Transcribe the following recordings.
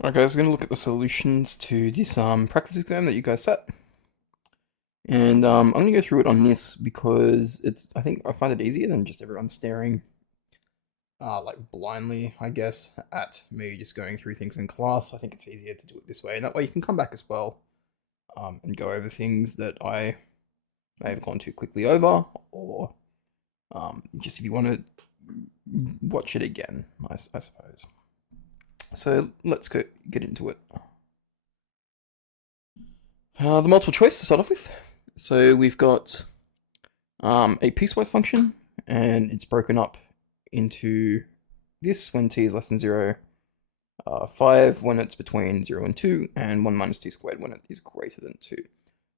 Alright guys, we're going to look at the solutions to this practice exam that you guys set. And I'm going to go through it on this because I think I find it easier than just everyone staring like blindly, I guess, at me just going through things in class. I think it's easier to do it this way. And that way you can come back as well and go over things that I may have gone too quickly over, or just if you want to watch it again, I suppose. So let's get into it. The multiple choice to start off with. So we've got a piecewise function, and it's broken up into this when t is less than 0, 5 when it's between 0 and 2, and 1 minus t squared when it is greater than 2.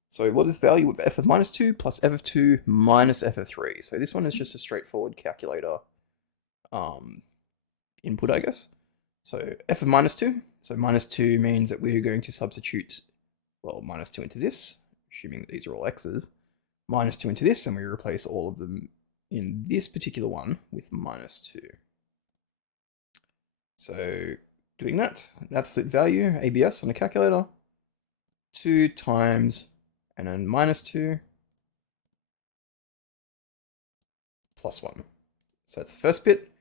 So what is the value of f of minus 2 plus f of 2 minus f of 3? So this one is just a straightforward calculator input, I guess. So f of minus 2. So minus 2 means that we're going to substitute, well, minus 2 into this, assuming that these are all x's, minus 2 into this, and we replace all of them in this particular one with minus 2. So doing that, absolute value, ABS on a calculator, 2 times, and then minus 2, plus 1. So that's the first bit.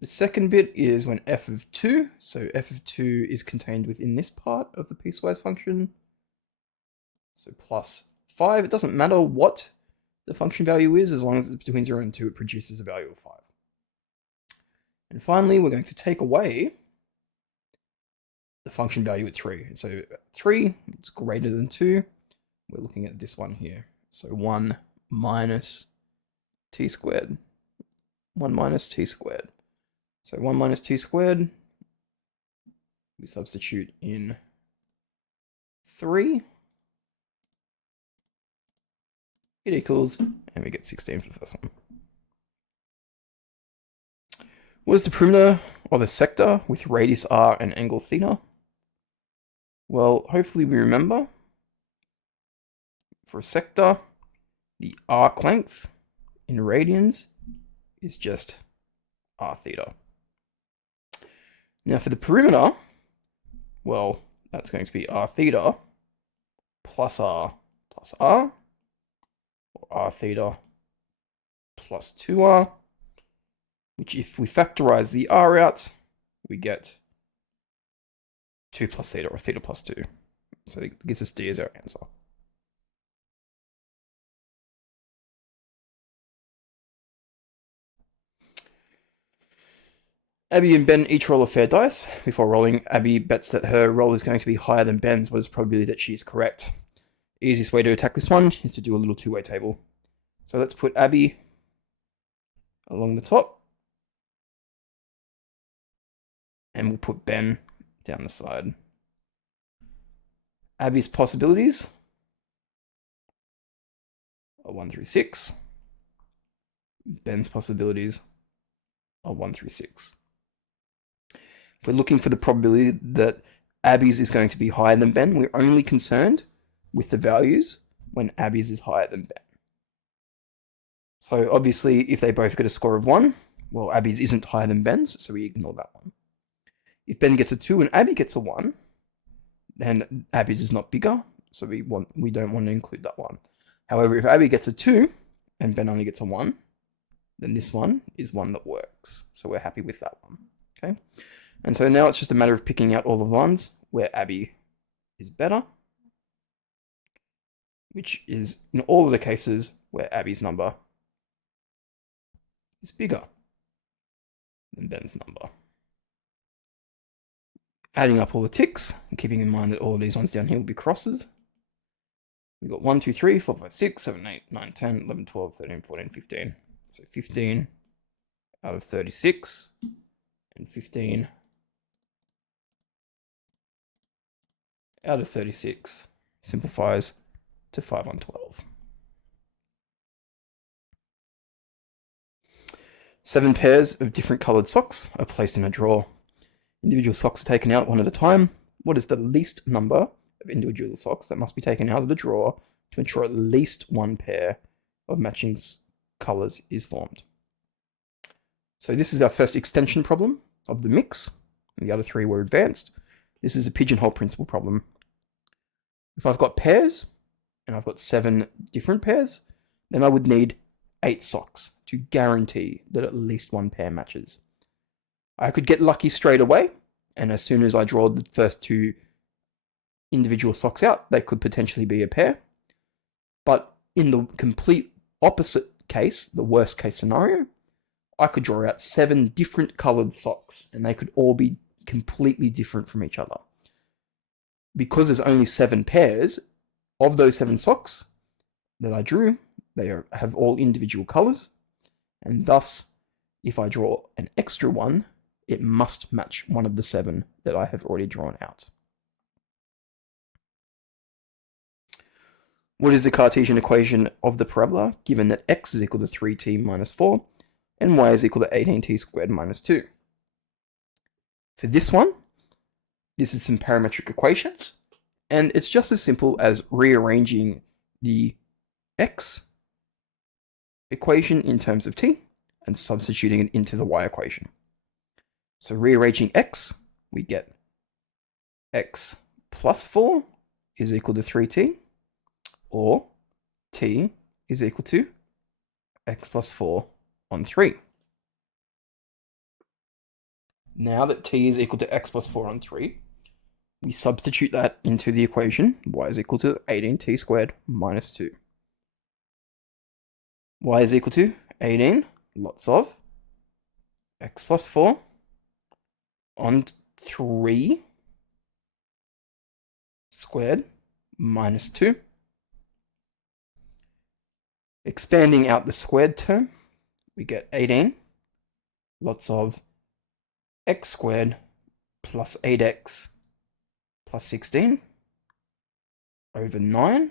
The second bit is when f of 2, so f of 2 is contained within this part of the piecewise function. So plus 5, it doesn't matter what the function value is, as long as it's between 0 and 2, it produces a value of 5. And finally, we're going to take away the function value at 3. So 3, it's greater than 2. We're looking at this one here. So 1 minus t squared. 1 minus t squared. So 1 minus t squared, we substitute in 3. It equals, and we get 16 for the first one. What is the perimeter of a sector with radius r and angle theta? Well, hopefully we remember. For a sector, the arc length in radians is just r theta. Now for the perimeter, well, that's going to be r theta plus r, or r theta plus 2r, which if we factorize the r out, we get 2 plus theta, or theta plus 2. So it gives us d as our answer. Abby and Ben each roll a fair dice. Before rolling, Abby bets that her roll is going to be higher than Ben's. What is the probability that she is correct? The easiest way to attack this one is to do a little two-way table. So let's put Abby along the top, and we'll put Ben down the side. Abby's possibilities are 1 through 6. Ben's possibilities are 1 through 6. If we're looking for the probability that Abby's is going to be higher than Ben, we're only concerned with the values when Abby's is higher than Ben. So obviously, if they both get a score of 1, well, Abby's isn't higher than Ben's, so we ignore that one. If Ben gets a 2 and Abby gets a 1, then Abby's is not bigger, so we don't want to include that one. However, if Abby gets a 2 and Ben only gets a 1, then this one is one that works. So we're happy with that one. Okay. And so now it's just a matter of picking out all the ones where Abby is better, which is in all of the cases where Abby's number is bigger than Ben's number. Adding up all the ticks, and keeping in mind that all of these ones down here will be crosses. We've got 1, 2, 3, 4, 5, 6, 7, 8, 9, 10, 11, 12, 13, 14, 15. So 15 out of 36, and 15 out of 36 simplifies to 5 on 12. 7 pairs of different coloured socks are placed in a drawer. Individual socks are taken out one at a time. What is the least number of individual socks that must be taken out of the drawer to ensure at least one pair of matching colours is formed? So this is our first extension problem of the mix, and the other 3 were advanced. This is a pigeonhole principle problem. If I've got pairs, and I've got 7 different pairs, then I would need 8 socks to guarantee that at least one pair matches. I could get lucky straight away, and as soon as I draw the first 2 individual socks out, they could potentially be a pair. But in the complete opposite case, the worst case scenario, I could draw out 7 different colored socks, and they could all be completely different from each other. Because there's only 7 pairs, of those 7 socks that I drew, they have all individual colors, and thus, if I draw an extra one, it must match one of the 7 that I have already drawn out. What is the Cartesian equation of the parabola given that x is equal to 3t minus 4 and y is equal to 18t squared minus 2? For this one, this is some parametric equations, and it's just as simple as rearranging the x equation in terms of t and substituting it into the y equation. So rearranging x, we get x plus 4 is equal to 3t, or t is equal to x plus 4 on 3. Now that t is equal to x plus 4 on 3, we substitute that into the equation, y is equal to 18t squared minus 2. Y is equal to 18, lots of, x plus 4 on 3 squared minus 2. Expanding out the squared term, we get 18, lots of x squared plus 8x plus 16 over 9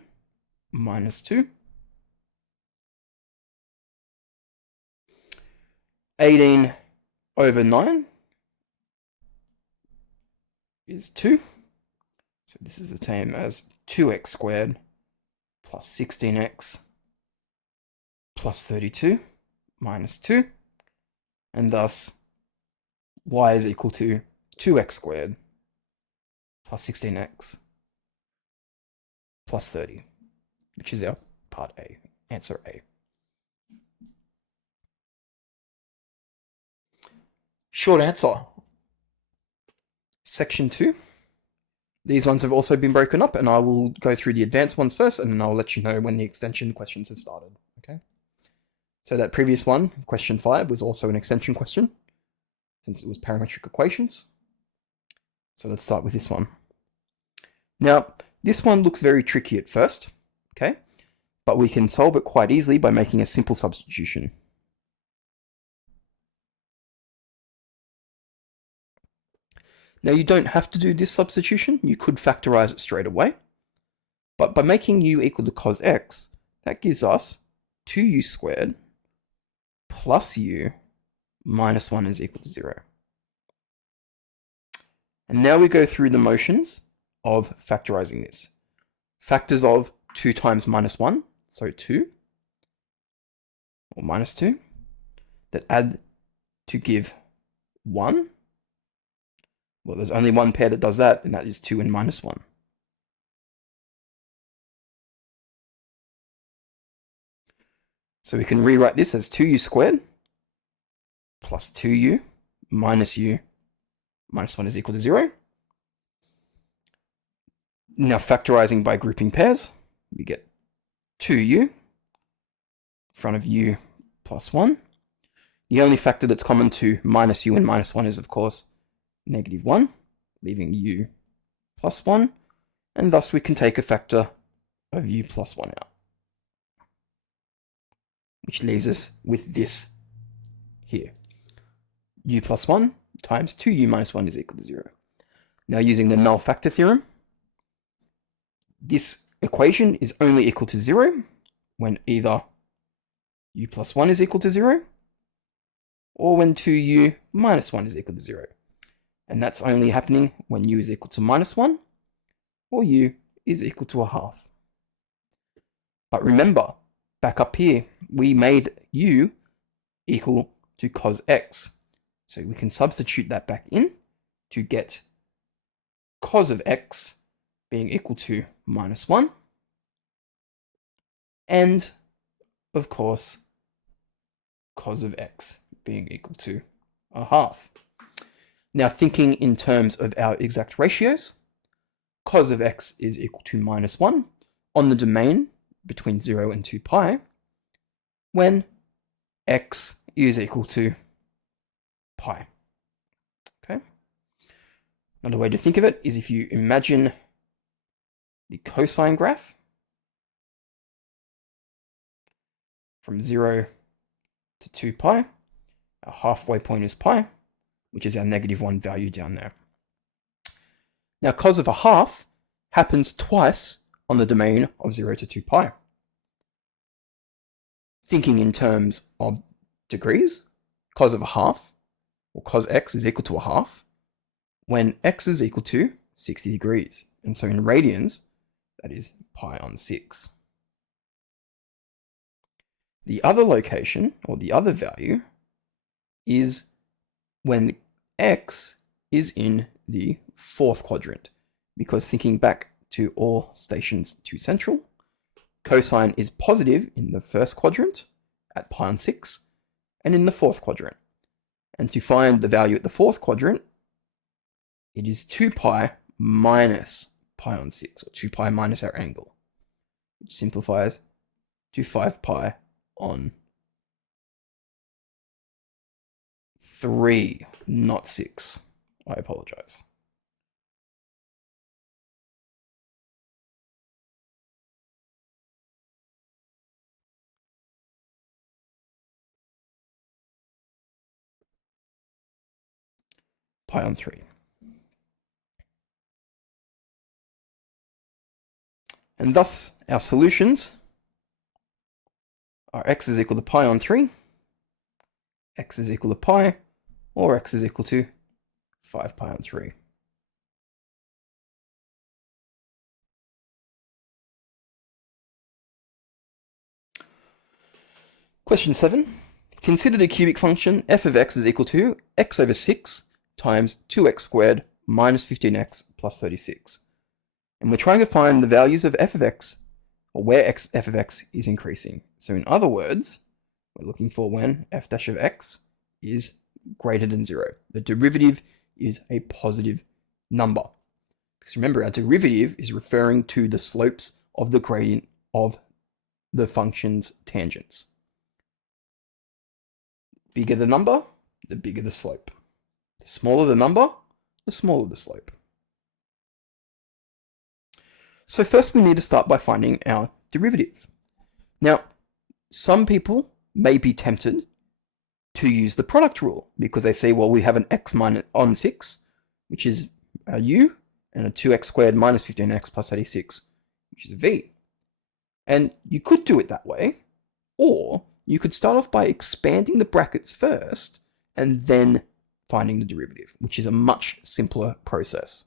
minus 2. 18 over 9 is 2. So this is the same as 2x squared plus 16x plus 32 minus 2. And thus, y is equal to 2x squared plus 16x plus 30, which is our part A, answer A. Short answer. Section 2. These ones have also been broken up, and I will go through the advanced ones first, and then I'll let you know when the extension questions have started. Okay. So that previous one, question 5, was also an extension question, since it was parametric equations. So let's start with this one. Now, this one looks very tricky at first, okay? But we can solve it quite easily by making a simple substitution. Now, you don't have to do this substitution. You could factorize it straight away. But by making u equal to cos x, that gives us 2u squared plus u minus 1 is equal to 0. And now we go through the motions of factorizing this. Factors of 2 times minus 1, so 2, or minus 2, that add to give 1. Well, there's only one pair that does that, and that is 2 and minus 1. So we can rewrite this as 2u squared plus 2u minus u minus 1 is equal to 0. Now factorizing by grouping pairs, we get 2u in front of u plus 1. The only factor that's common to minus u and minus 1 is, of course, negative 1, leaving u plus 1, and thus we can take a factor of u plus 1 out, which leaves us with this here. U plus 1 times 2u minus 1 is equal to 0. Now using the null factor theorem, this equation is only equal to 0 when either u plus 1 is equal to 0 or when 2u minus 1 is equal to 0. And that's only happening when u is equal to minus 1 or u is equal to a half. But remember, back up here, we made u equal to cos x. So we can substitute that back in to get cos of x being equal to -1, and of course cos of x being equal to 1/2. Now thinking in terms of our exact ratios, cos of x is equal to -1 on the domain between 0 and 2 pi when x is equal to pi. Okay. Another way to think of it is if you imagine the cosine graph from 0 to 2 pi, our halfway point is pi, which is our -1 value down there. Now cos of 1/2 happens twice on the domain of 0 to 2 pi. Thinking in terms of degrees, cos of 1/2, or cos x is equal to 1/2, when x is equal to 60 degrees. And so in radians, that is pi on 6. The other location, or the other value, is when x is in the 4th quadrant, because thinking back to all stations to central, cosine is positive in the 1st quadrant at pi on 6 and in the 4th quadrant. And to find the value at the 4th quadrant, it is 2 pi minus pi on 6, or 2 pi minus our angle, which simplifies to 5 pi on 3, not 6. I apologize. Pi on 3. And thus our solutions are x is equal to pi on 3, x is equal to pi, or x is equal to 5 pi on 3. Question 7. Consider the cubic function f of x is equal to x over 6 times 2x squared minus 15x plus 36. And we're trying to find the values of f of x, or where f of x is increasing. So in other words, we're looking for when f dash of x is greater than 0. The derivative is a positive number. Because remember, our derivative is referring to the slopes of the gradient of the function's tangents. Bigger the number, the bigger the slope. The smaller the number, the smaller the slope. So first we need to start by finding our derivative. Now, some people may be tempted to use the product rule because they say, well, we have an x minus on 6, which is a u, and a 2x squared minus 15x plus 86, which is a v. And you could do it that way, or you could start off by expanding the brackets first and then finding the derivative, which is a much simpler process.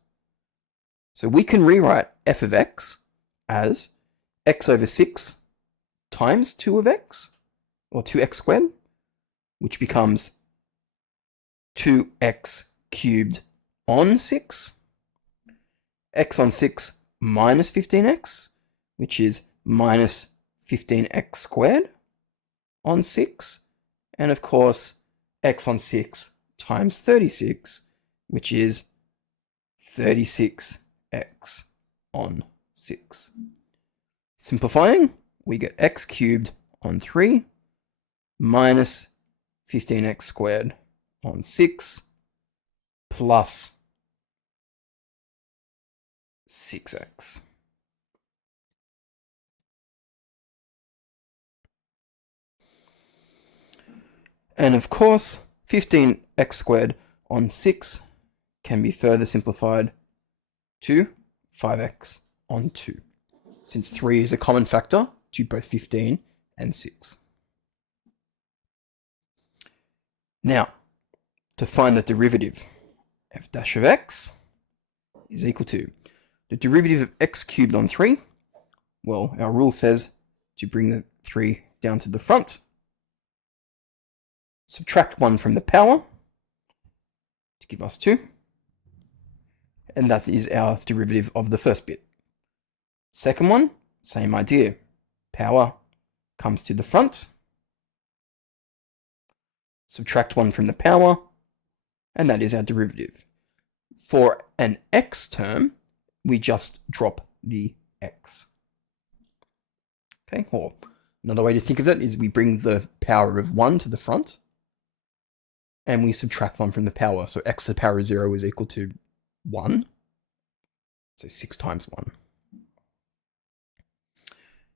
So we can rewrite f of x as x over 6 times 2 of x, or 2x squared, which becomes 2x cubed on 6, x on 6 minus 15x, which is minus 15x squared on 6, and of course x on 6 times 36, which is 36x on 6. Simplifying, we get x cubed on 3 minus 15x squared on 6 plus 6x. And of course, 15x squared on 6 can be further simplified to 5x on 2, since 3 is a common factor to both 15 and 6. Now, to find the derivative, f dash of x is equal to the derivative of x cubed on 3. Well, our rule says to bring the 3 down to the front, subtract 1 from the power to give us 2, and that is our derivative of the first bit. Second one, same idea. Power comes to the front, subtract 1 from the power, and that is our derivative. For an x term, we just drop the x. Okay, or another way to think of it is we bring the power of 1 to the front, and we subtract 1 from the power. So x to the power of 0 is equal to 1. So 6 times 1.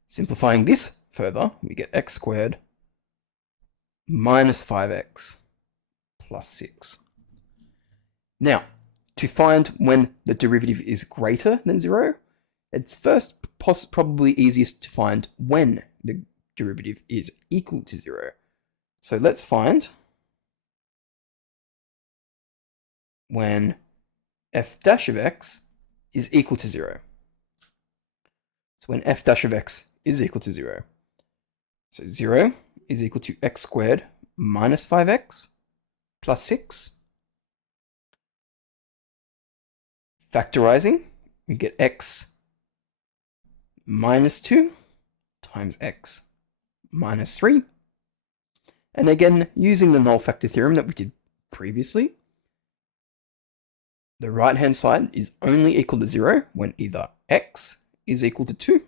Simplifying this further, we get x squared minus 5x plus 6. Now, to find when the derivative is greater than 0, it's first probably easiest to find when the derivative is equal to 0. So let's find when f dash of x is equal to 0. So when f dash of x is equal to 0. So 0 is equal to x squared minus 5x plus 6. Factorizing, we get x minus 2 times x minus 3. And again, using the null factor theorem that we did previously, the right-hand side is only equal to 0 when either x is equal to 2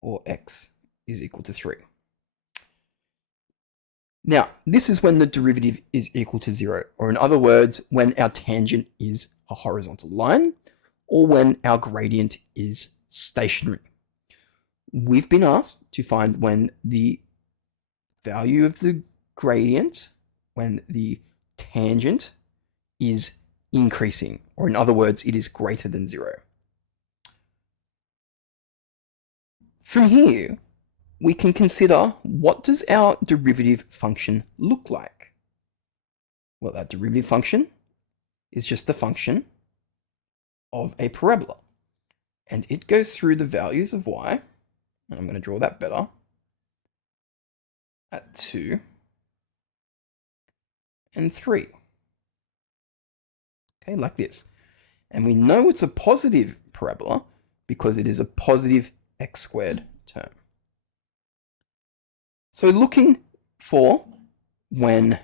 or x is equal to 3. Now, this is when the derivative is equal to 0, or in other words, when our tangent is a horizontal line, or when our gradient is stationary. We've been asked to find when the value of the gradient, when the tangent is increasing, or in other words, it is greater than 0. From here, we can consider what does our derivative function look like? Well, our derivative function is just the function of a parabola, and it goes through the values of y, and I'm going to draw that better, at 2 and 3. Okay, like this. And we know it's a positive parabola because it is a positive x squared term. So looking for when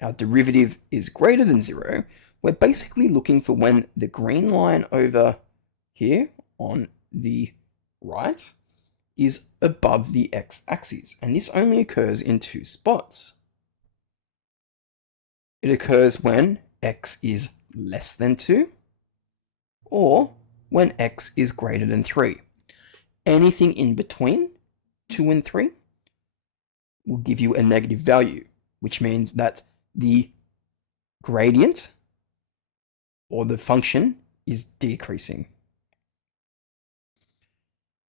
our derivative is greater than 0, we're basically looking for when the green line over here on the right is above the x-axis. And this only occurs in 2 spots. It occurs when x is less than 2 or when x is greater than 3. Anything in between 2 and 3 will give you a negative value, which means that the gradient or the function is decreasing.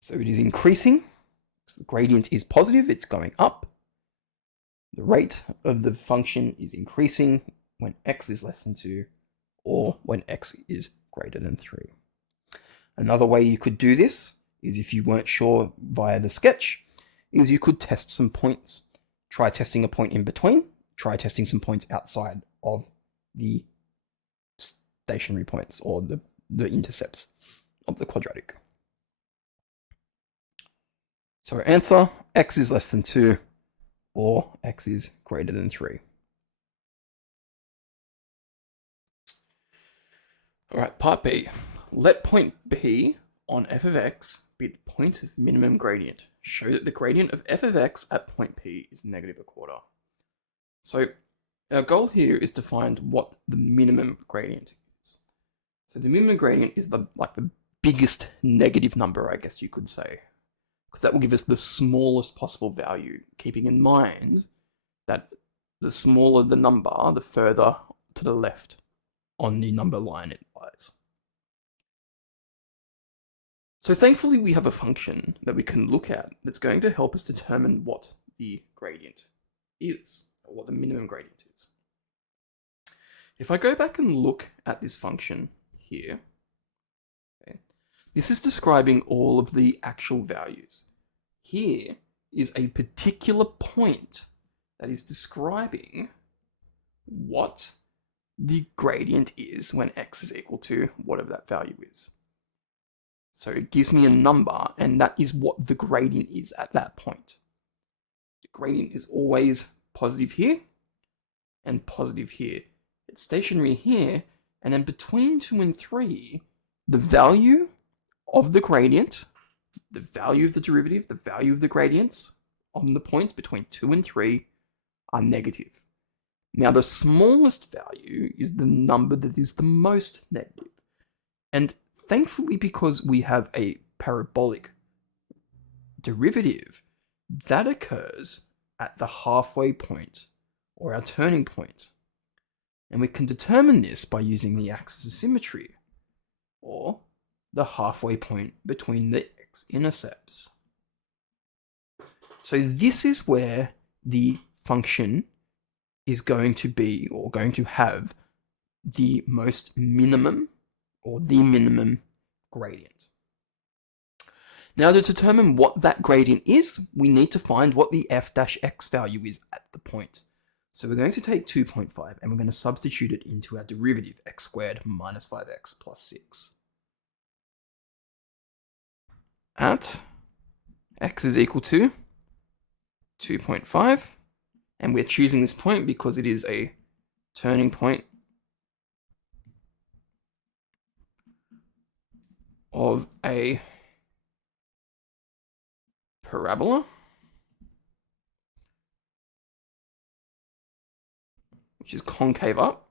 So it is increasing, because the gradient is positive, it's going up. The rate of the function is increasing when x is less than 2 or when x is greater than 3. Another way you could do this is, if you weren't sure via the sketch, is you could test some points. Try testing a point in between, try testing some points outside of the stationary points or the intercepts of the quadratic. So our answer, x is less than 2 or x is greater than 3. All right, part B. Let point B on f of x be the point of minimum gradient. Show that the gradient of f of x at point P is -1/4. So our goal here is to find what the minimum gradient is. So the minimum gradient is the biggest negative number, I guess you could say, because that will give us the smallest possible value, keeping in mind that the smaller the number, the further to the left on the number line it lies. So thankfully we have a function that we can look at that's going to help us determine what the gradient is, or what the minimum gradient is. If I go back and look at this function here, okay, this is describing all of the actual values. Here is a particular point that is describing what the gradient is when x is equal to whatever that value is. So it gives me a number, and that is what the gradient is at that point. The gradient is always positive here and positive here. It's stationary here, and then between 2 and 3, the value of the gradient, the value of the derivative, the value of the gradients on the points between 2 and 3 are negative. Now, the smallest value is the number that is the most negative. And thankfully, because we have a parabolic derivative, that occurs at the halfway point, or our turning point. And we can determine this by using the axis of symmetry, or the halfway point between the x-intercepts. So this is where the function is going to be, or going to have, the most minimum, or the minimum gradient. Now, to determine what that gradient is, we need to find what the f-x value is at the point. So we're going to take 2.5 and we're going to substitute it into our derivative, x squared minus 5x plus 6. At x is equal to 2.5, and we're choosing this point because it is a turning point of a parabola, which is concave up.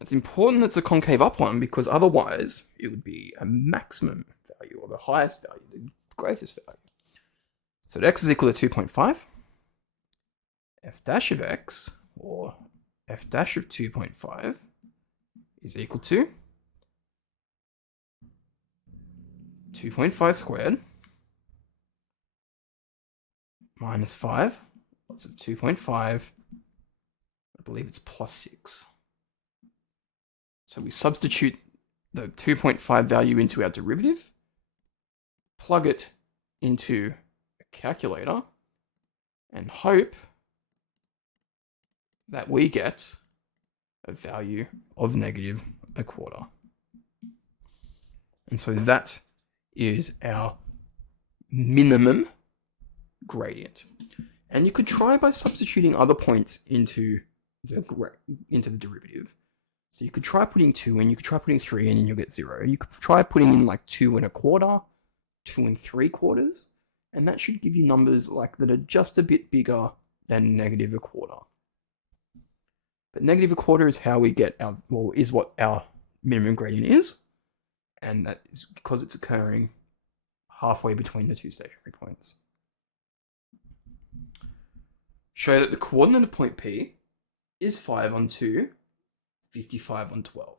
It's important that it's a concave up one because otherwise it would be a maximum value, or the highest value, the greatest value. So x is equal to 2.5. F dash of x, or f dash of 2.5, is equal to 2.5 squared minus 5, lots of 2.5, I believe it's plus 6. So we substitute the 2.5 value into our derivative, plug it into a calculator, and hope that we get a value of negative a quarter. And so that is our minimum gradient. And you could try by substituting other points into the derivative. So you could try putting 2 in, you could try putting 3 in, and you'll get 0. You could try putting in like 2 1/4, 2 3/4, and that should give you numbers like that are just a bit bigger than negative a quarter. But negative a quarter is how we get our, well, is what our minimum gradient is, and that is because it's occurring halfway between the two stationary points. Show that the coordinate of point P is 5 on 2, 55 on 12.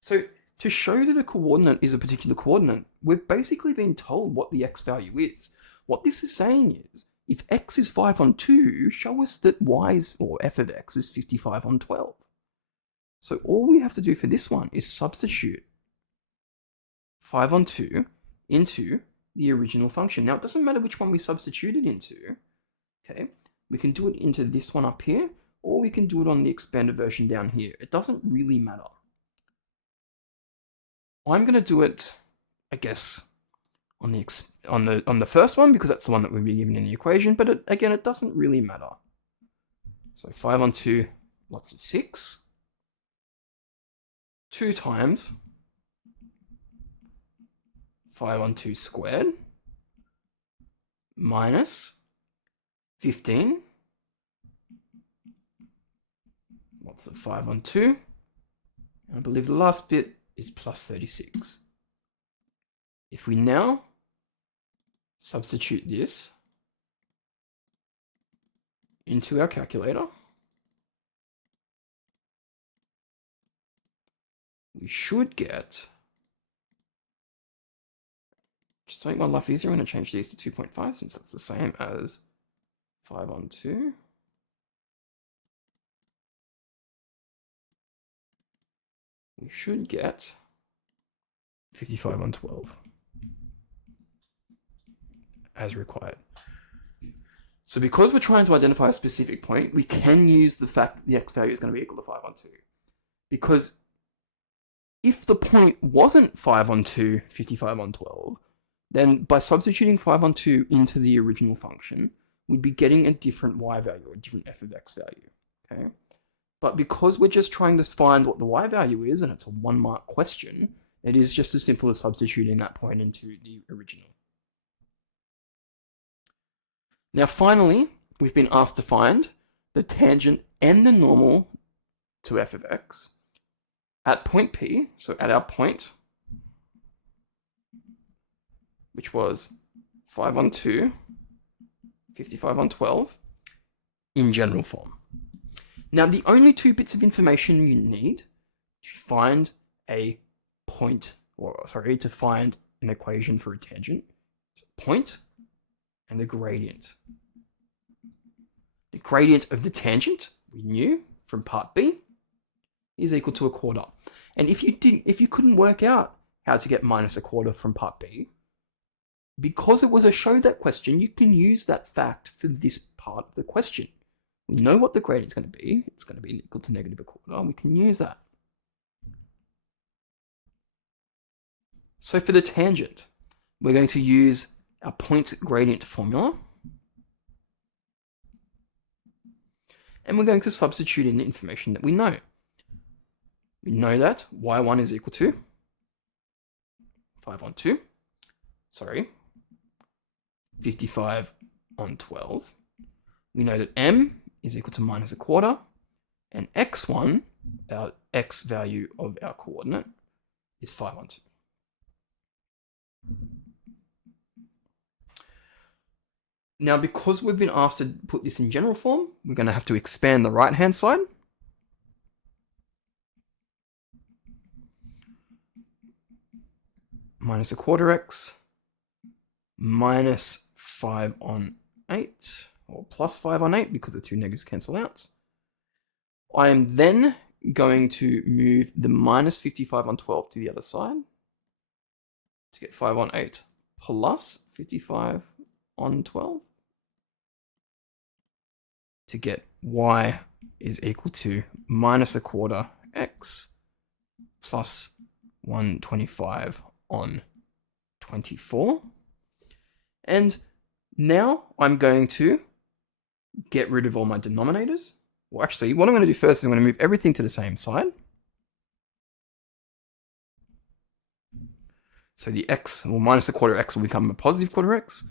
So to show that a coordinate is a particular coordinate, we've basically been told what the x value is. What this is saying is, if x is 5 on 2, show us that y is, or f of x is 55 on 12. So all we have to do for this one is substitute 5 on 2 into the original function. Now, it doesn't matter which one we substitute it into. Okay, we can do it into this one up here, or we can do it on the expanded version down here. It doesn't really matter. I'm going to do it, I guess, on the first one because that's the one that we've been given in the equation. But again, it doesn't really matter. So 5 on 2, what's it? 6. 2 times 5 on 2 squared minus 15. Lots of 5 on 2. And I believe the last bit is plus 36. If we now substitute this into our calculator, we should get, just to make my life easier, I'm going to change these to 2.5 since that's the same as 5 on 2. We should get 55 on 12 as required. So because we're trying to identify a specific point, we can use the fact that the x value is going to be equal to 5 on 2. Because if the point wasn't 5 on 2, 55 on 12, then by substituting 5 on 2 into the original function, we'd be getting a different y value, or a different f of x value. Okay? But because we're just trying to find what the y value is, and it's a 1-mark question, it is just as simple as substituting that point into the original. Now finally, we've been asked to find the tangent and the normal to f of x at point P, so at our point, which was 5 on 2, 55 on 12, in general form. Now, the only 2 bits of information you need to find a point, to find an equation for a tangent is a point and a gradient. The gradient of the tangent, we knew from part B, is equal to 1/4. And if you couldn't work out how to get minus 1/4 from part B, because it was a show that question, you can use that fact for this part of the question. We know what the gradient is going to be. It's going to be equal to negative 1/4. We can use that. So for the tangent, we're going to use our point gradient formula. And we're going to substitute in the information that we know. We know that y1 is equal to 5 on 2. 55 on 12. We know that m is equal to minus 1/4, and x1, our x value of our coordinate, is 5 on 2. Now, because we've been asked to put this in general form, we're going to have to expand the right-hand side. Minus 1/4 x minus 5 on 8, or plus 5 on 8, because the 2 negatives cancel out. I am then going to move the minus 55 on 12 to the other side to get 5 on 8 plus 55 on 12 to get y is equal to minus 1/4 x plus 125 on 24. And now I'm going to get rid of all my denominators. Well, actually, what I'm going to do first is I'm going to move everything to the same side. So the x, well, minus 1/4 x will become a positive 1/4 x.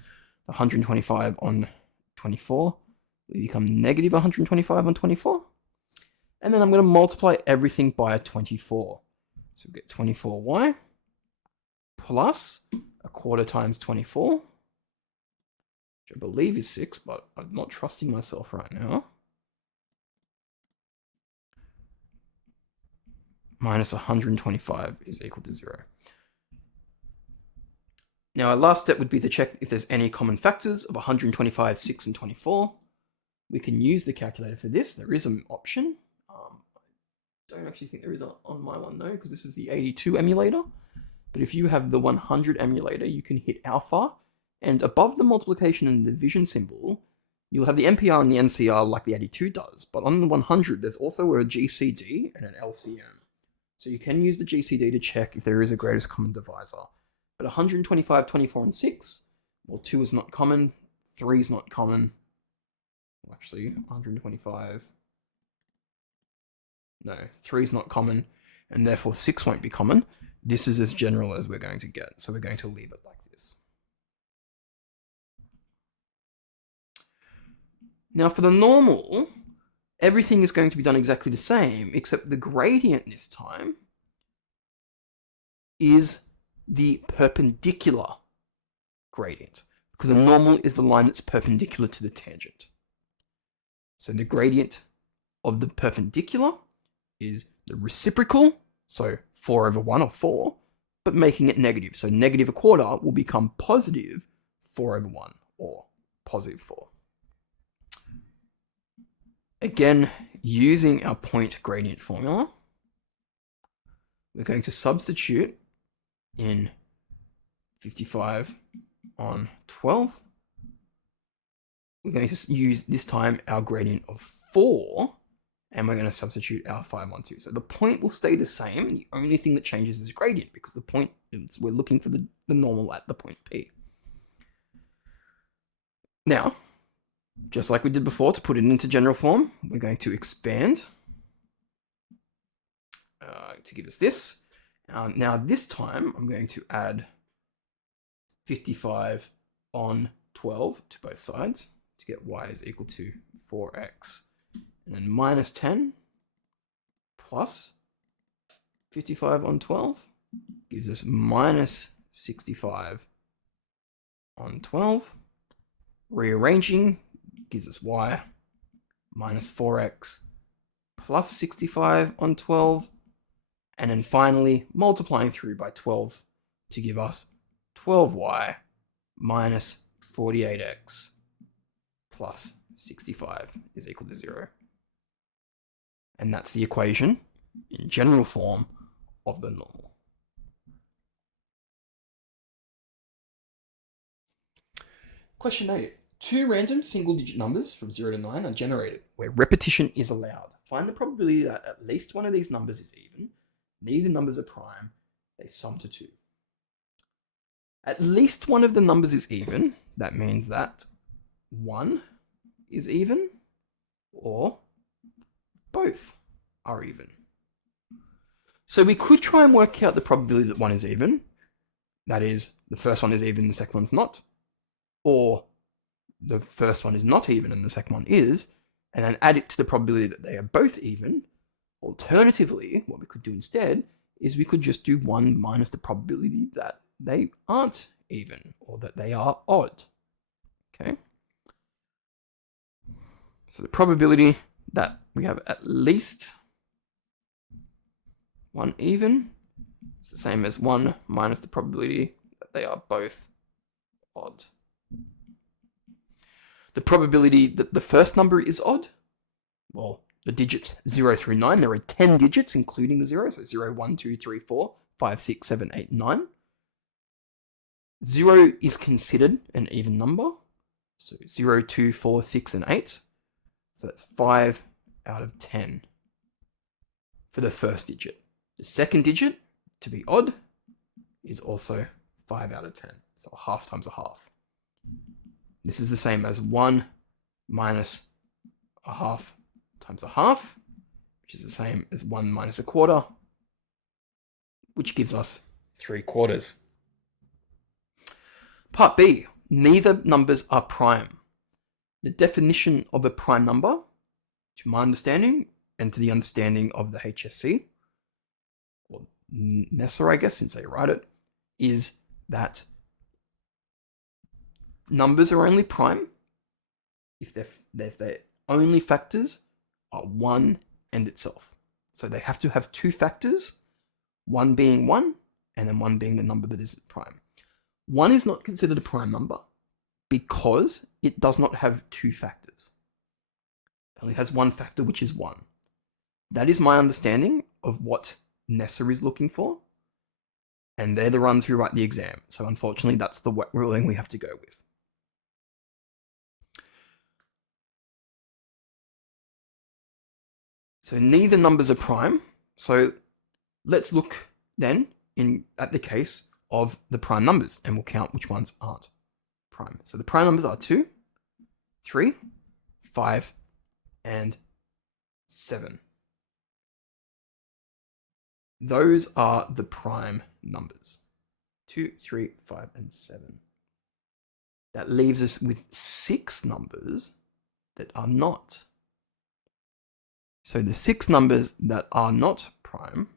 125 on 24 will become negative 125 on 24. And then I'm going to multiply everything by 24. So we get 24y plus 1/4 times 24, which I believe is 6, but I'm not trusting myself right now. Minus 125 is equal to 0. Now, our last step would be to check if there's any common factors of 125, 6, and 24. We can use the calculator for this. There is an option. I don't actually think there is on my one, though, because this is the 82 emulator. But if you have the 100 emulator, you can hit alpha, and above the multiplication and division symbol, you'll have the NPR and the NCR like the 82 does. But on the 100, there's also a GCD and an LCM. So you can use the GCD to check if there is a greatest common divisor. But 125, 24, and 6, well, 2 is not common, 3 is not common. Well, actually, 125, no, 3 is not common, and therefore 6 won't be common. This is as general as we're going to get, so we're going to leave it like this. Now for the normal, everything is going to be done exactly the same, except the gradient this time is the perpendicular gradient, because a normal is the line that's perpendicular to the tangent. So the gradient of the perpendicular is the reciprocal, so 4 over 1 or 4, but making it negative. So negative 1/4 will become positive 4 over 1 or positive 4. Again, using our point gradient formula, we're going to substitute in 55 on 12 we're going to use this time our gradient of 4, and we're going to substitute our 5, 1, 2. So the point will stay the same. The only thing that changes is gradient, because the point, we're looking for the normal at the point P. Now, just like we did before, to put it into general form, we're going to expand to give us this. Now this time, I'm going to add 55 on 12 to both sides to get y is equal to 4x. And then minus 10 plus 55 on 12 gives us minus 65 on 12. Rearranging gives us y minus 4x plus 65 on 12. And then finally multiplying through by 12 to give us 12y minus 48x plus 65 is equal to 0. And that's the equation in general form of the normal. Question 8. Two random single-digit numbers from 0 to 9 are generated where repetition is allowed. Find the probability that at least one of these numbers is even. Neither numbers are prime. They sum to 2. At least one of the numbers is even. That means that 1 is even, or both are even. So we could try and work out the probability that 1 is even. That is, the first one is even, the second one's not. Or the first one is not even and the second one is, and then add it to the probability that they are both even. Alternatively, what we could do instead is we could just do 1 minus the probability that they aren't even, or that they are odd. Okay? So the probability that we have at least one even is the same as 1 minus the probability that they are both odd. The probability that the first number is odd, well, the digits 0 through 9, there are 10 digits including the 0, so 0, 1, 2, 3, 4, 5, 6, 7, 8, 9. 0 is considered an even number, so 0, 2, 4, 6, and 8. So that's 5 out of 10 for the first digit. The second digit, to be odd, is also 5 out of 10, so a half times a half. This is the same as 1 minus a half times a half, which is the same as 1 minus a quarter, which gives us 3/4. Part B, neither numbers are prime. The definition of a prime number, to my understanding, and to the understanding of the HSC, or NESA, I guess, since they write it, is that numbers are only prime if their only factors are 1 and itself. So they have to have 2 factors, 1 being 1, and then 1 being the number that is prime. 1 is not considered a prime number because it does not have 2 factors. It only has 1 factor, which is 1. That is my understanding of what NESA is looking for, and they're the ones who write the exam. So unfortunately, that's the ruling we have to go with. So neither numbers are prime. So let's look then at the case of the prime numbers, and we'll count which ones aren't prime. So the prime numbers are 2, 3, 5, and 7. Those are the prime numbers. 2, 3, 5, and 7. That leaves us with 6 numbers that are not. So the 6 numbers that are not prime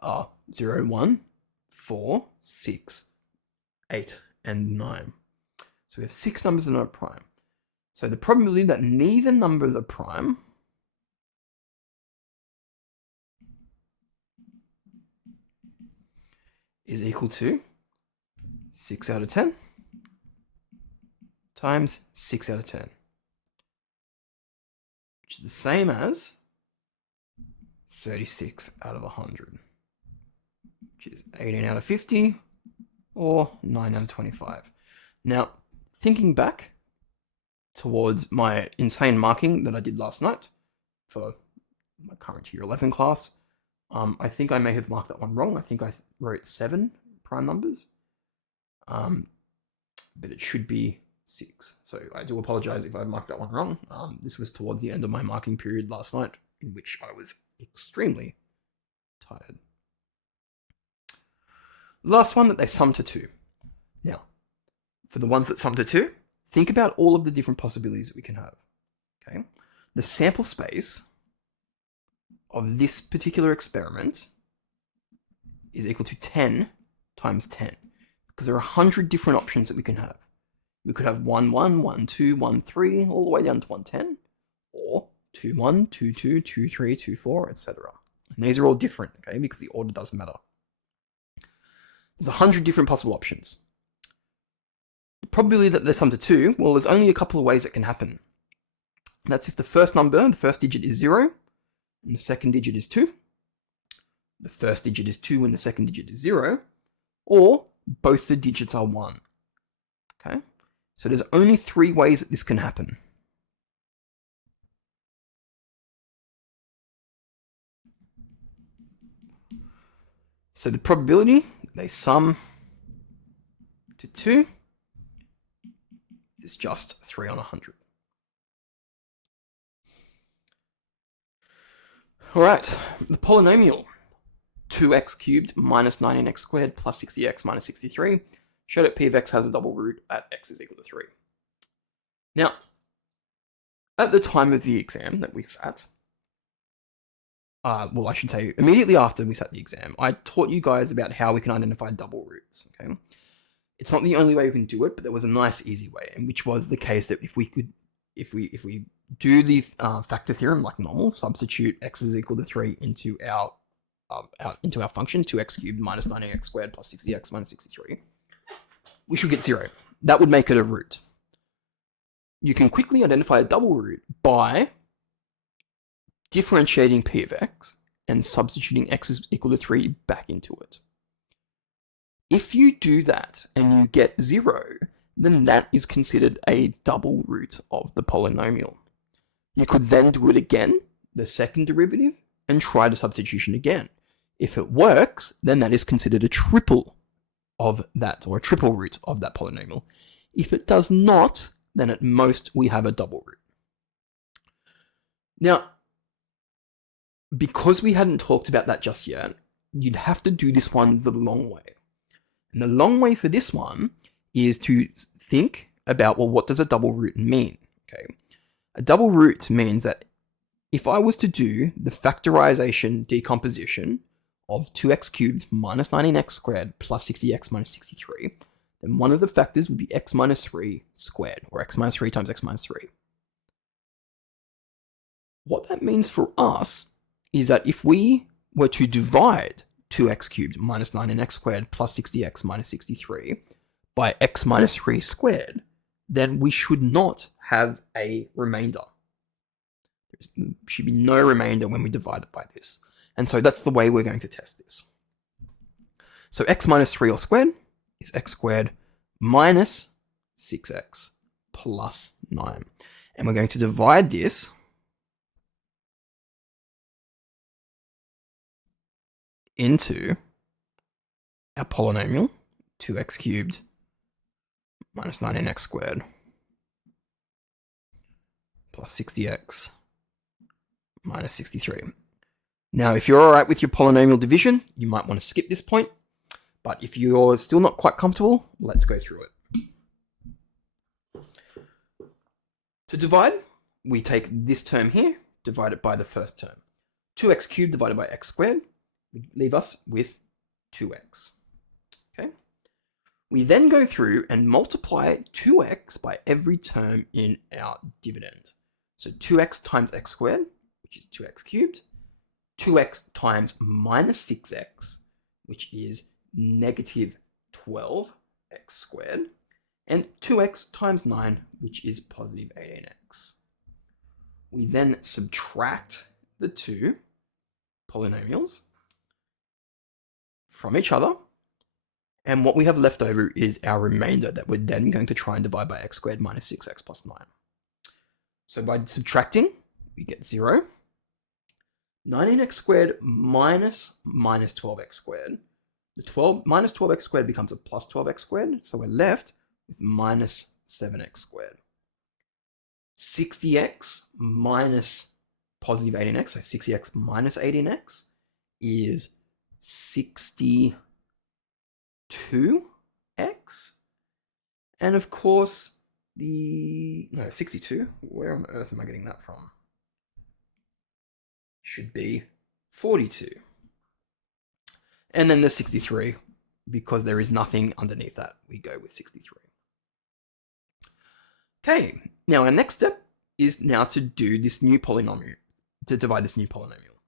are 0, 1, 4, 6, 8, and 9. So we have 6 numbers that are not prime. So the probability that neither numbers are prime is equal to 6 out of 10 times 6 out of 10, which is the same as 36 out of 100, which is 18 out of 50, or 9 out of 25. Now, thinking back, towards my insane marking that I did last night for my current year 11 class. I think I may have marked that one wrong. I think I wrote 7 prime numbers, but it should be 6. So I do apologize if I marked that one wrong. This was towards the end of my marking period last night, in which I was extremely tired. Last one, that they sum to 2. Now, for the ones that sum to 2, think about all of the different possibilities that we can have. Okay, the sample space of this particular experiment is equal to 10 times 10, because there are 100 different options that we can have. We could have 1, 1, 1, 2, 1, 3, all the way down to 110, or 2, 1, 2, 2, 2, 3, 2, 4, etc. And these are all different, okay, because the order doesn't matter. There's 100 different possible options. The probability that they sum to 2, well, there's only a couple of ways it can happen. That's if the first number, the first digit is 0, and the second digit is 2. The first digit is 2 and the second digit is 0, or both the digits are 1. Okay? So there's only 3 ways that this can happen. So the probability they sum to 2 is just 3 on 100. All right, the polynomial 2x cubed minus 19x squared plus 60x minus 63 show that p of x has a double root at x is equal to 3. Now, at the time of the exam that we sat, well, I should say immediately after we sat the exam, I taught you guys about how we can identify double roots, okay? It's not the only way we can do it, but there was a nice, easy way, and which was the case that if we do the factor theorem like normal, substitute x is equal to 3 into our function 2x cubed minus 19x squared plus 60x minus 63, we should get 0. That would make it a root. You can quickly identify a double root by differentiating p of x and substituting x is equal to 3 back into it. If you do that and you get 0, then that is considered a double root of the polynomial. You could then do it again, the second derivative, and try the substitution again. If it works, then that is considered a triple of that, or a triple root of that polynomial. If it does not, then at most we have a double root. Now, because we hadn't talked about that just yet, you'd have to do this one the long way. And the long way for this one is to think about, well, what does a double root mean? Okay, a double root means that if I was to do the factorization decomposition of 2x cubed minus 19x squared plus 60x minus 63, then one of the factors would be x minus 3 squared, or x minus 3 times x minus 3. What that means for us is that if we were to divide 2x cubed minus 19x squared plus 60x minus 63 by x minus 3 squared, then we should not have a remainder. There should be no remainder when we divide it by this. And so that's the way we're going to test this. So x minus 3 all squared is x squared minus 6x plus 9. And we're going to divide this into our polynomial 2x cubed minus 19x squared plus 60x minus 63. Now, if you're all right with your polynomial division, you might want to skip this point, but if you're still not quite comfortable, let's go through it. To divide, we take this term here, divide it by the first term. 2x cubed divided by x squared would leave us with 2x. Okay. We then go through and multiply 2x by every term in our dividend. So 2x times x squared, which is 2x cubed, 2x times minus 6x, which is negative 12x squared, and 2x times 9, which is positive 18x. We then subtract the two polynomials from each other, and what we have left over is our remainder that we're then going to try and divide by x squared minus 6x plus 9. So by subtracting, we get 0. 19x squared minus 12x squared. The minus 12x squared becomes a plus 12x squared, so we're left with minus 7x squared. 60x minus positive 18x, so 60x minus 18x is 62x. And of course, 62, where on earth am I getting that from? Should be 42. And then the 63, because there is nothing underneath that, we go with 63. Okay, now our next step is now to do this new polynomial, to divide this new polynomial.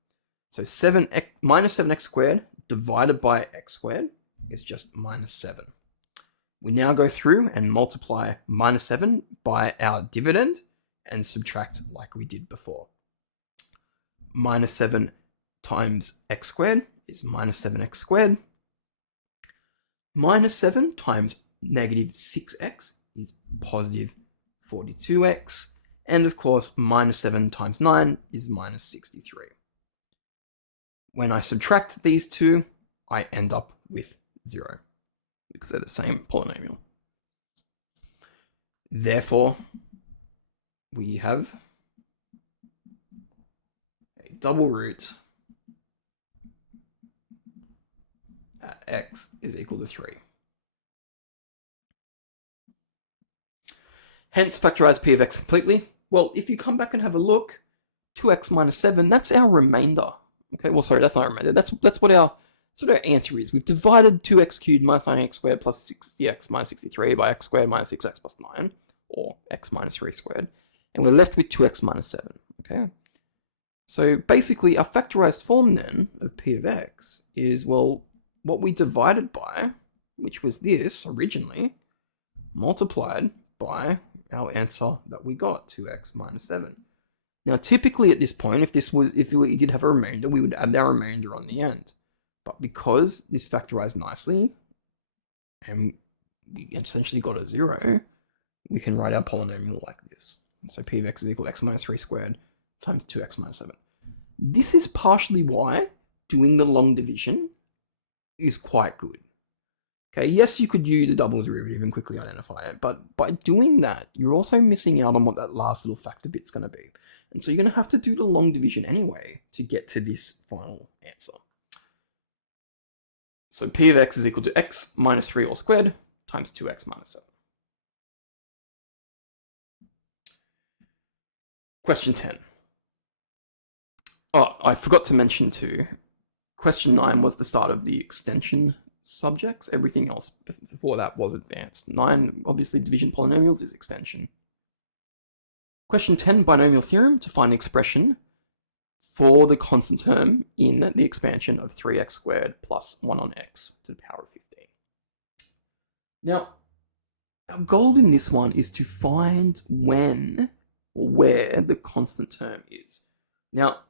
So minus 7x squared divided by x squared is just minus 7. We now go through and multiply minus 7 by our dividend and subtract like we did before. Minus 7 times x squared is minus 7x squared. Minus 7 times negative 6x is positive 42x. And of course, minus 7 times 9 is minus 63. When I subtract these two, I end up with 0 because they're the same polynomial. Therefore, we have a double root at x is equal to 3. Hence, factorize p of x completely. Well, if you come back and have a look, 2x minus 7, that's our remainder. Okay, well, sorry, that's not our remainder. That's what our answer is. We've divided 2x cubed minus 9x squared plus 60x minus 63 by x squared minus 6x plus 9, or x minus 3 squared, and we're left with 2x minus 7. Okay, so basically, our factorized form then of p of x is, well, what we divided by, which was this originally, multiplied by our answer that we got, 2x minus 7. Now, typically at this point, if we did have a remainder, we would add our remainder on the end. But because this factorized nicely, and we essentially got a 0, we can write our polynomial like this. So p of x is equal to x minus 3 squared times 2x minus 7. This is partially why doing the long division is quite good. Okay, yes, you could use the double derivative and quickly identify it, but by doing that, you're also missing out on what that last little factor bit's going to be. And so you're going to have to do the long division anyway to get to this final answer. So p of x is equal to x minus 3 all squared times 2x minus 7. Question 10. Oh, I forgot to mention too, question 9 was the start of the extension subjects. Everything else before that was advanced. 9, obviously division polynomials, is extension. Question 10, binomial theorem to find the expression for the constant term in the expansion of 3x squared plus 1 on x to the power of 15. Now, our goal in this one is to find when or where the constant term is. Now,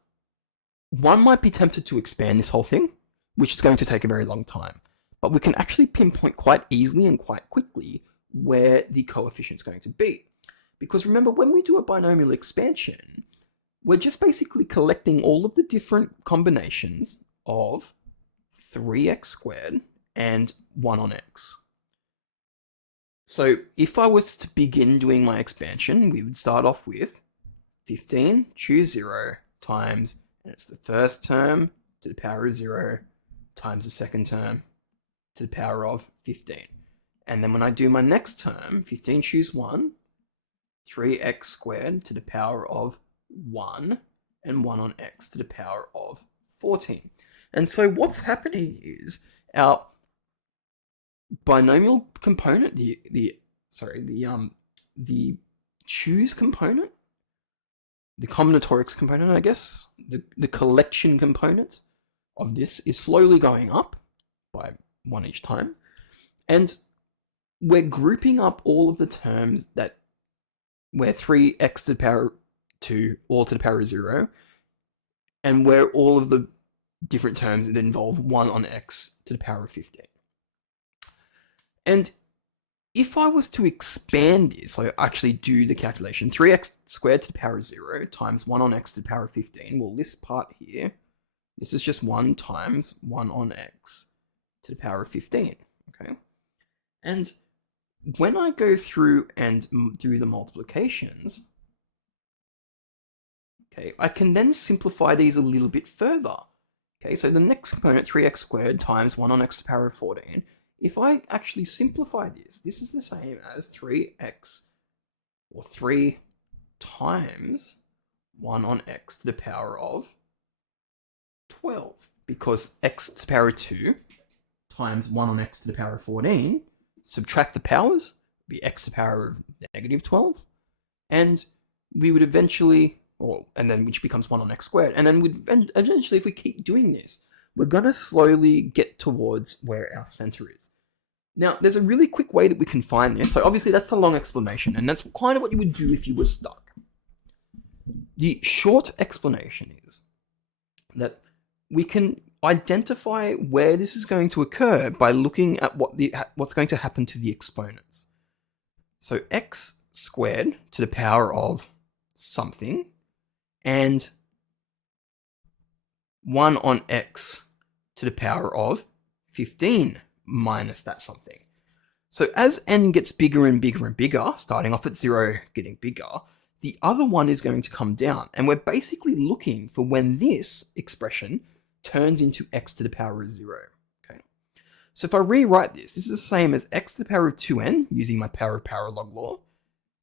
one might be tempted to expand this whole thing, which is going to take a very long time, but we can actually pinpoint quite easily and quite quickly where the coefficient is going to be. Because remember, when we do a binomial expansion, we're just basically collecting all of the different combinations of 3x squared and 1 on x. So if I was to begin doing my expansion, we would start off with 15, choose 0, times, and it's the first term to the power of 0, times the second term to the power of 15. And then when I do my next term, 15, choose 1, 3x squared to the power of 1, and 1 on x to the power of 14. And so what's happening is our binomial component, the choose component, the combinatorics component, I guess, the collection component of this is slowly going up by 1 each time. And we're grouping up all of the terms that where 3x to the power 2 all to the power of 0, and where all of the different terms that involve 1 on x to the power of 15. And if I was to expand this, I actually do the calculation, 3x squared to the power of 0 times 1 on x to the power of 15. Well, this part here, this is just 1 times 1 on x to the power of 15, okay? And when I go through and do the multiplications, okay, I can then simplify these a little bit further. Okay, so the next component, 3x squared times 1 on x to the power of 14, if I actually simplify this is the same as 3x, or 3 times 1 on x to the power of 12, because x to the power of 2 times 1 on x to the power of 14, subtract the powers, be x to the power of negative 12, and we would eventually, and then which becomes 1 on x squared, and then eventually, if we keep doing this, we're going to slowly get towards where our center is. Now, there's a really quick way that we can find this. So obviously that's a long explanation, and that's kind of what you would do if you were stuck. The short explanation is that we can identify where this is going to occur by looking at what's going to happen to the exponents. So x squared to the power of something, and 1 on x to the power of 15 minus that something. So as n gets bigger and bigger and bigger, starting off at 0, getting bigger, the other one is going to come down. And we're basically looking for when this expression turns into x to the power of 0. Okay. So if I rewrite this is the same as x to the power of 2n, using my power of paralog law,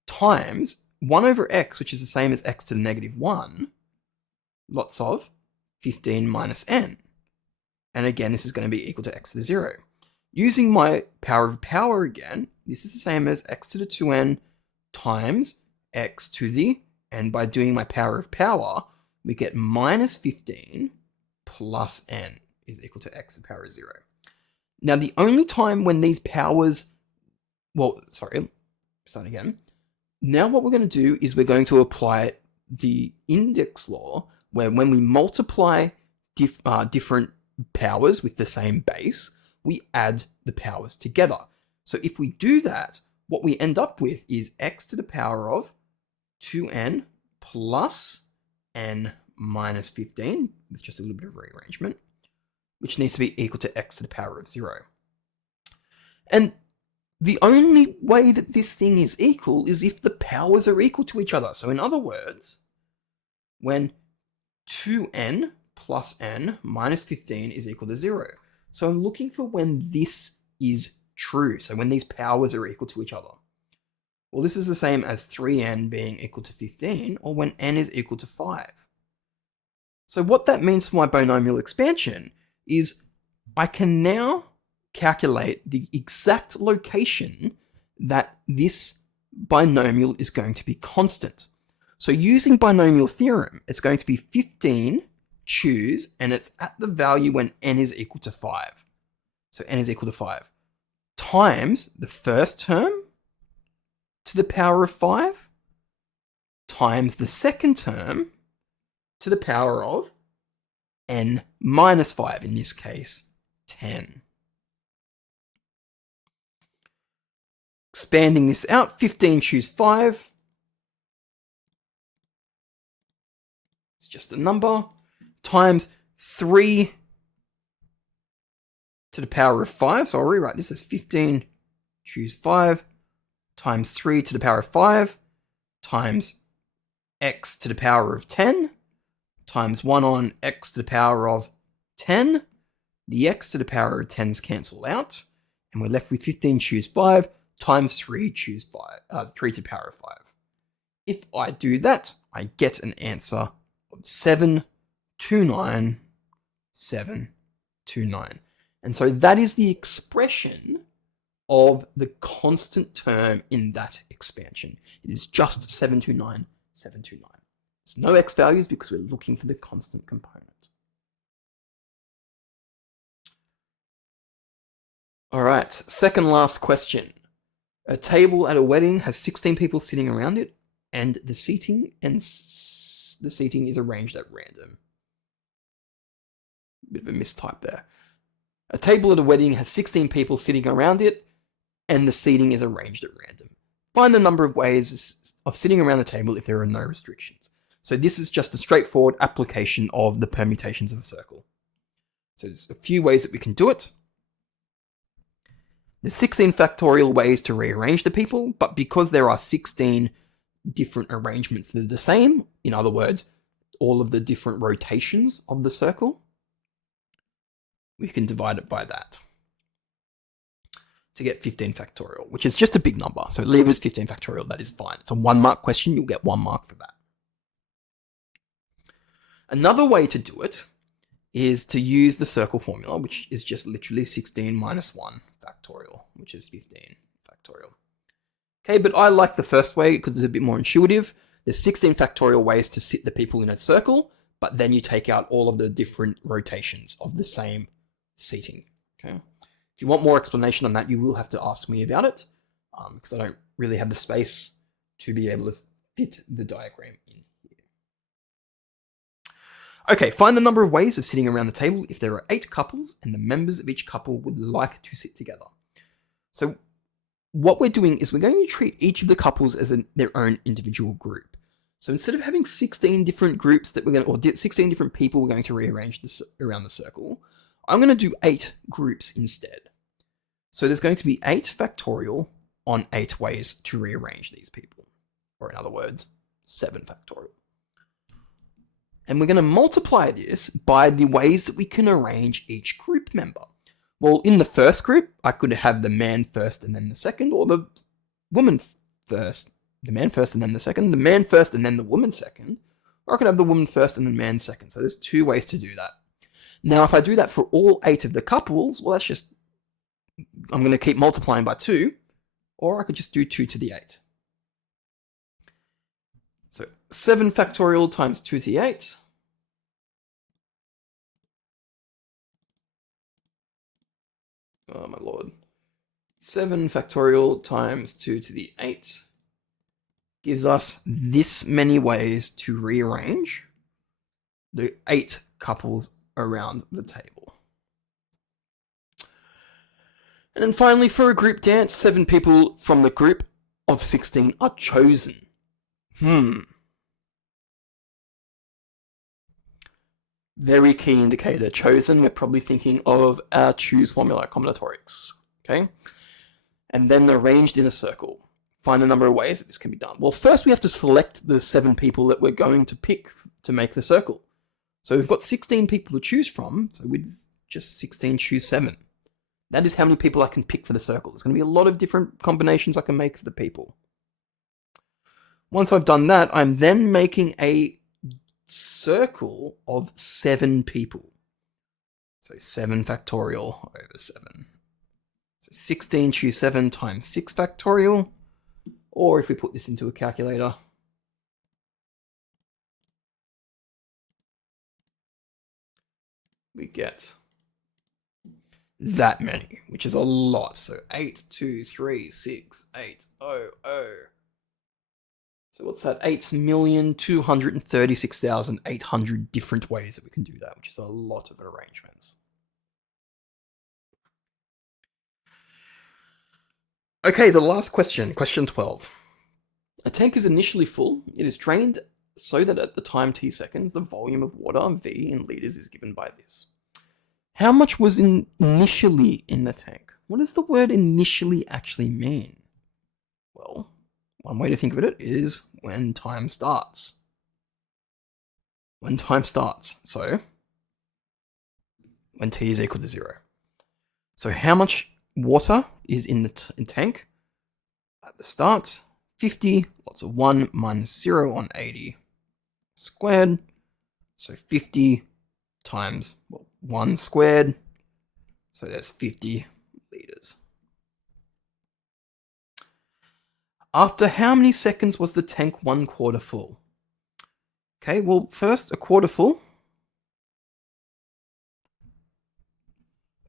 times 1 over x, which is the same as x to the negative 1, lots of 15 minus n. And again, this is going to be equal to x to the 0. Using my power of power again, this is the same as x to the 2n times x to the, and by doing my power of power, we get minus 15 plus n is equal to x to the power of 0. Now, the only time when these powers, start again. Now what we're going to do is we're going to apply the index law, where when we multiply different powers with the same base, we add the powers together. So if we do that, what we end up with is x to the power of 2n plus n minus 15, with just a little bit of rearrangement, which needs to be equal to x to the power of 0. And the only way that this thing is equal is if the powers are equal to each other. So in other words, when 2n plus n minus 15 is equal to 0. So I'm looking for when this is true. So when these powers are equal to each other. Well, this is the same as 3n being equal to 15, or when n is equal to 5. So what that means for my binomial expansion is I can now calculate the exact location that this binomial is going to be constant. So using binomial theorem, it's going to be 15 choose, and it's at the value when n is equal to 5. So n is equal to 5 times the first term to the power of 5 times the second term to the power of n minus 5, in this case 10. Expanding this out, 15 choose 5. It's just a number, times 3 to the power of 5. So I'll rewrite this as 15 choose 5 times 3 to the power of 5 times x to the power of 10 times 1 on x to the power of 10. The x to the power of 10's cancel out, and we're left with 15 choose 5 times 3 choose 5, 3 to the power of 5. If I do that, I get an answer of 729, 729. And so that is the expression of the constant term in that expansion. It is just 729, 729. There's no x values because we're looking for the constant component. All right, second last question. A table at a wedding has 16 people sitting around it, and the seating is arranged at random. Bit of a mistype there. A table at a wedding has 16 people sitting around it, and the seating is arranged at random. Find the number of ways of sitting around a table if there are no restrictions. So this is just a straightforward application of the permutations of a circle. So there's a few ways that we can do it. There's 16 factorial ways to rearrange the people, but because there are 16 different arrangements that are the same, in other words, all of the different rotations of the circle, we can divide it by that to get 15 factorial, which is just a big number. So leave it as 15 factorial, that is fine. It's a 1 mark question, you'll get 1 mark for that. Another way to do it is to use the circle formula, which is just literally 16 minus 1 factorial, which is 15 factorial. Okay, but I like the first way because it's a bit more intuitive. There's 16 factorial ways to sit the people in a circle, but then you take out all of the different rotations of the same seating. Okay. If you want more explanation on that, you will have to ask me about it, because I don't really have the space to be able to fit the diagram in here. Okay, find the number of ways of sitting around the table if there are 8 couples and the members of each couple would like to sit together. So what we're doing is we're going to treat each of the couples as their own individual group. So instead of having 16 different groups that we're going to, or 16 different people we're going to rearrange this around the circle, I'm going to do 8 groups instead. So there's going to be 8 factorial on 8 ways to rearrange these people. Or in other words, 7 factorial. And we're going to multiply this by the ways that we can arrange each group member. Well, in the first group, I could have the man first and then the second, or the woman first, the man first and then the second, the man first and then the woman second, or I could have the woman first and the man second. So there's 2 ways to do that. Now, if I do that for all 8 of the couples, well, that's just, I'm going to keep multiplying by 2, or I could just do 2 to the 8. So 7 factorial times 2 to the 8. Oh my lord. 7 factorial times 2 to the 8 gives us this many ways to rearrange the 8 couples around the table. And then finally, for a group dance, 7 people from the group of 16 are chosen. Very key indicator, chosen. We're probably thinking of our choose formula, combinatorics. Okay? And then arranged in a circle. Find the number of ways that this can be done. Well, first we have to select the 7 people that we're going to pick to make the circle. So we've got 16 people to choose from, so we just 16 choose 7. That is how many people I can pick for the circle. There's going to be a lot of different combinations I can make for the people. Once I've done that, I'm then making a circle of 7 people. So 7 factorial over 7. So 16 choose 7 times 6 factorial. Or if we put this into a calculator, we get that many, which is a lot. So 8, 2, 3, 6, 8, 0, 0. So what's that? 8,236,800 different ways that we can do that, which is a lot of arrangements. Okay, the last question, question 12. A tank is initially full. It is drained so that at the time t seconds, the volume of water, V in liters, is given by this. How much was initially in the tank? What does the word initially actually mean? Well, one way to think of it is when time starts. When time starts. So, when t is equal to 0. So how much water is in the tank at the start? 50, lots of 1 minus 0 on 80 squared. So 50 times 1 squared. So that's 50 liters. After how many seconds was the tank 1/4 full? Okay, well, first, a quarter full.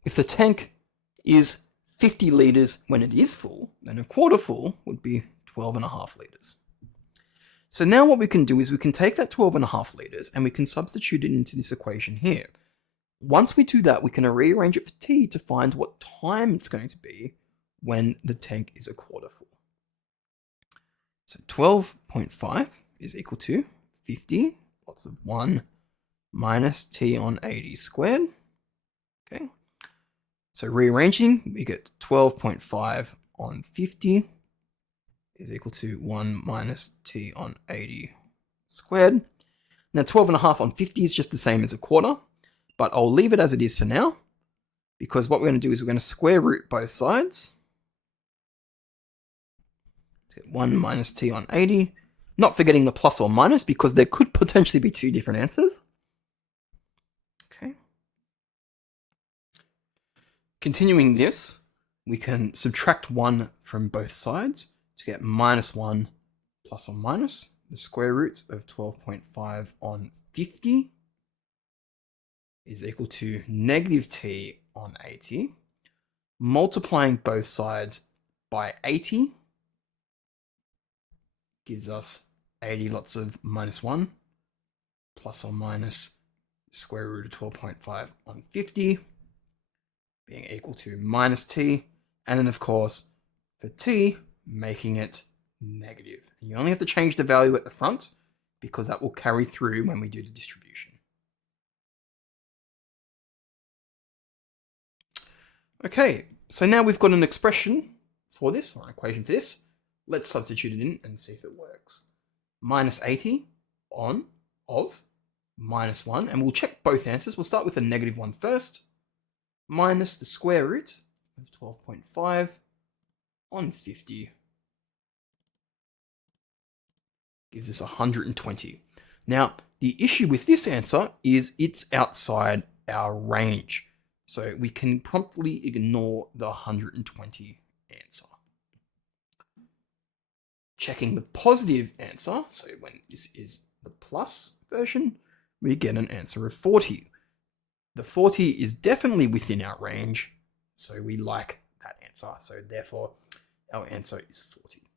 If the tank is 50 liters when it is full, then a quarter full would be 12.5 liters. So now what we can do is we can take that 12.5 liters and we can substitute it into this equation here. Once we do that, we can rearrange it for t to find what time it's going to be when the tank is a quarter full. So 12.5 is equal to 50, lots of 1, minus T on 80 squared. Okay. So rearranging, we get 12.5 on 50 is equal to 1 minus T on 80 squared. Now 12.5 on 50 is just the same as a quarter, but I'll leave it as it is for now, because what we're going to do is we're going to square root both sides. To get 1 minus T on 80, not forgetting the plus or minus, because there could potentially be two different answers. Okay. Continuing this, we can subtract 1 from both sides to get minus 1 plus or minus the square root of 12.5 on 50 is equal to negative T on 80. Multiplying both sides by 80 gives us 80 lots of minus 1 plus or minus the square root of 12.5 on 50 being equal to minus T. And then, of course, for T, making it negative. And you only have to change the value at the front because that will carry through when we do the distribution. Okay, so now we've got an expression for this, or an equation for this. Let's substitute it in and see if it works. Minus 80 of minus 1, and we'll check both answers. We'll start with the negative one first, minus the square root of 12.5 on 50 gives us 120. Now, the issue with this answer is it's outside our range. So we can promptly ignore the 120 answer. Checking the positive answer, so when this is the plus version, we get an answer of 40. The 40 is definitely within our range, so we like that answer. So therefore, our answer is 40.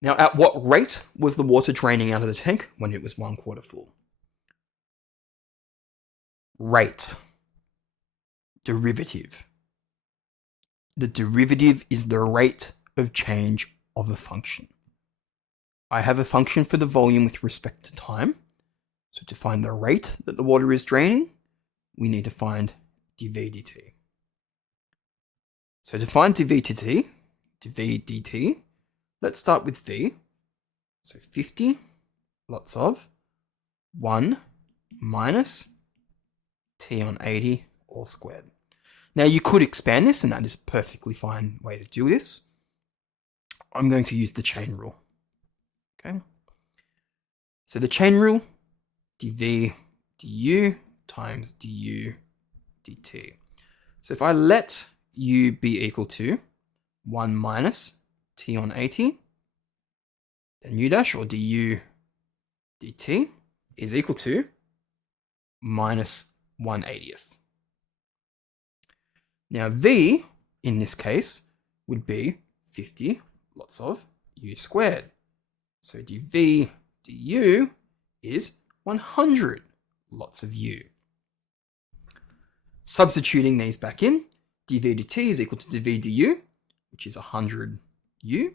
Now, at what rate was the water draining out of the tank when it was 1/4 full? Rate. Derivative. The derivative is the rate of change of a function. I have a function for the volume with respect to time. So to find the rate that the water is draining, we need to find dv dt. So to find dv dt, let's start with v. So 50 lots of 1 minus T on 80 all squared. Now you could expand this, and that is a perfectly fine way to do this. I'm going to use the chain rule. Okay. So the chain rule, dv du times du dt. So if I let u be equal to 1 minus T on 80, then u dash, or du dt, is equal to minus 1/80th. Now v, in this case, would be 50 lots of u squared. So dv du is 100 lots of u. Substituting these back in, dv dt is equal to dv du, which is 100 u,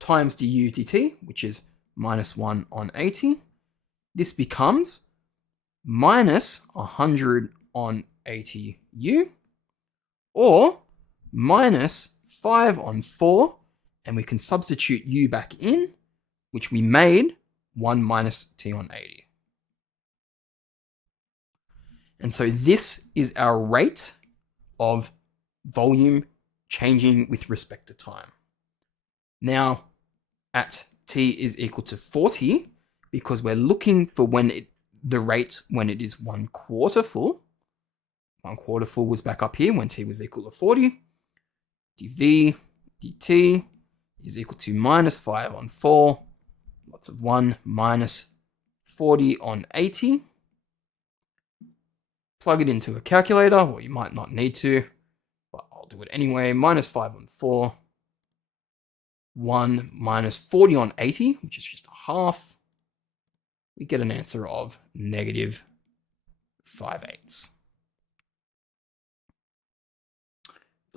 times du dt, which is minus 1 on 80. This becomes minus 100 on 80 u, or minus 5 on 4, and we can substitute u back in, which we made 1 minus T on 80. And so this is our rate of volume changing with respect to time. Now, at T is equal to 40, because we're looking for the rate when it is 1/4 full. 1/4 full was back up here when T was equal to 40. dv dt is equal to minus 5 on 4, lots of 1 minus 40 on 80. Plug it into a calculator, or you might not need to, but I'll do it anyway. Minus 5 on 4, 1 minus 40 on 80, which is just a half. We get an answer of negative 5/8.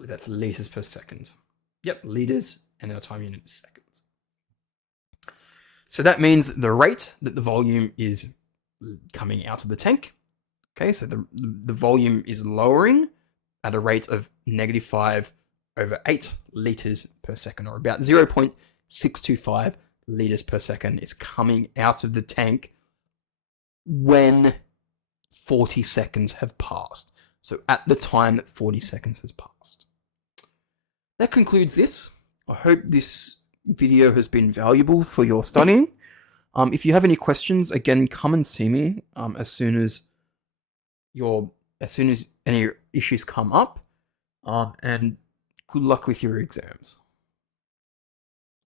believe that's liters per second. Yep, liters, and our time unit is seconds. So that means the rate that the volume is coming out of the tank. Okay, so the volume is lowering at a rate of -5/8 liters per second, or about 0.625 liters per second is coming out of the tank when 40 seconds have passed. So at the time that 40 seconds has passed. That concludes this. I hope this video has been valuable for your studying. If you have any questions, again, come and see me as soon as any issues come up. And good luck with your exams.